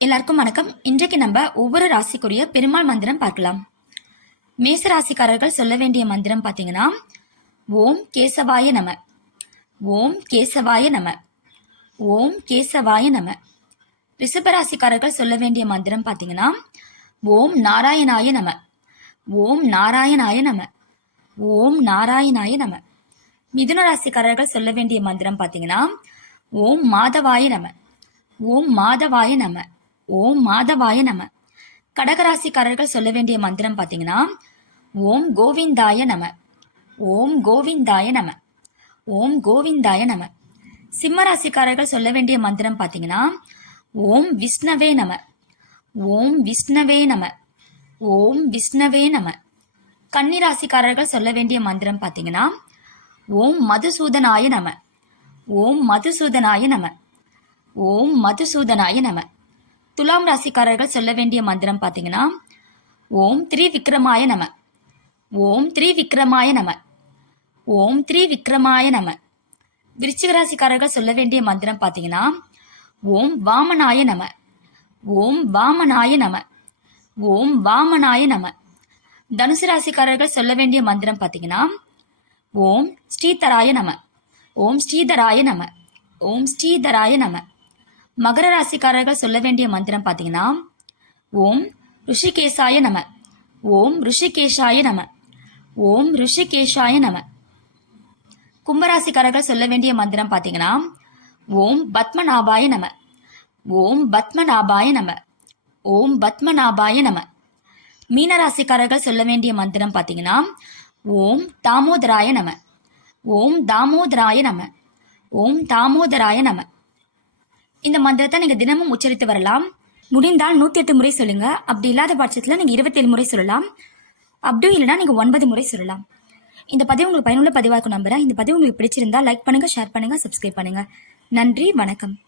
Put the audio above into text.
எல்லாருக்கும் வணக்கம். இன்றைக்கு நம்ம ஒவ்வொரு ராசிக்குரிய பெருமாள் மந்திரம் பார்க்கலாம். மேச ராசிக்காரர்கள் சொல்ல வேண்டிய மந்திரம் பார்த்தீங்கன்னா ஓம் கேசவாய நம. ஓம் கேசவாய நம. ஓம் கேசவாய நம. ரிஷபராசிக்காரர்கள் சொல்ல வேண்டிய மந்திரம் பார்த்தீங்கன்னா ஓம் நாராயணாய நம. ஓம் நாராயணாய நம. ஓம் நாராயணாய நம. மிதுன ராசிக்காரர்கள் சொல்ல வேண்டிய மந்திரம் பார்த்தீங்கன்னா ஓம் மாதவாய நம. ஓம் மாதவாய நம. ஓம் மாதவாய நம. கடகராசிக்காரர்கள் சொல்ல வேண்டிய மந்திரம் பார்த்தீங்கன்னா ஓம் கோவிந்தாய நம. ஓம் கோவிந்தாய நம. ஓம் கோவிந்தாய நம. சிம்ம ராசிக்காரர்கள் சொல்ல வேண்டிய மந்திரம் பார்த்தீங்கன்னா ஓம் விஷ்ணவே நம. ஓம் விஷ்ணவே நம. ஓம் விஷ்ணவே நம. கன்னிராசிக்காரர்கள் சொல்ல வேண்டிய மந்திரம் பார்த்தீங்கன்னா ஓம் மதுசூதனாய நம. ஓம் மதுசூதனாய நம. ஓம் மதுசூதனாய நம. துலாம் ராசிக்காரர்கள் சொல்ல வேண்டிய மந்திரம் பார்த்தீங்கன்னா ஓம் திரிவிக்ரமாய நம. ஓம் திரிவிக்ரமாய நம. ஓம் திரிவிக்ரமாய நம. விருச்சிக ராசிக்காரர்கள் சொல்ல வேண்டிய மந்திரம் பார்த்தீங்கன்னா ஓம் வாமனாய நம. ஓம் வாமனாய நம. ஓம் வாமனாய நம. தனுசு ராசிக்காரர்கள் சொல்ல வேண்டிய மந்திரம் பார்த்தீங்கன்னா ஓம் ஸ்ரீதராய நம. ஓம் ஸ்ரீதராய நம. ஓம் ஸ்ரீதராய நம. மகர ராசிக்காரர்கள் சொல்ல வேண்டிய மந்திரம் பார்த்தீங்கன்னா ஓம் ருஷிகேசாய நம. ஓம் ருஷிகேஷாய நம. ஓம் ருஷிகேஷாய நம. கும்பராசிக்காரர்கள் சொல்ல வேண்டிய மந்திரம் பார்த்தீங்கன்னா ஓம் பத்மநாபாய நம. ஓம் பத்மநாபாய நம. ஓம் பத்மநாபாய நம. மீனராசிக்காரர்கள் சொல்ல வேண்டிய மந்திரம் பார்த்தீங்கன்னா ஓம் தாமோதராய நம. ஓம் தாமோதராய நம. ஓம் தாமோதராய நம. இந்த மந்திரத்தை நீங்க தினமும் உச்சரித்து வரலாம். முடிந்தால் நூத்தி எட்டு முறை சொல்லுங்க. அப்படி இல்லாத பட்சத்துல நீங்க இருபத்தேழு முறை சொல்லலாம். அப்படியும் இல்லைன்னா நீங்க ஒன்பது முறை சொல்லலாம். இந்த பதிவு உங்களுக்கு பயனுள்ள பதிவாக நம்புறேன். இந்த பதிவு உங்களுக்கு பிடிச்சிருந்தா லைக் பண்ணுங்க ஷேர் பண்ணுங்க சப்ஸ்கிரைப் பண்ணுங்க. நன்றி வணக்கம்.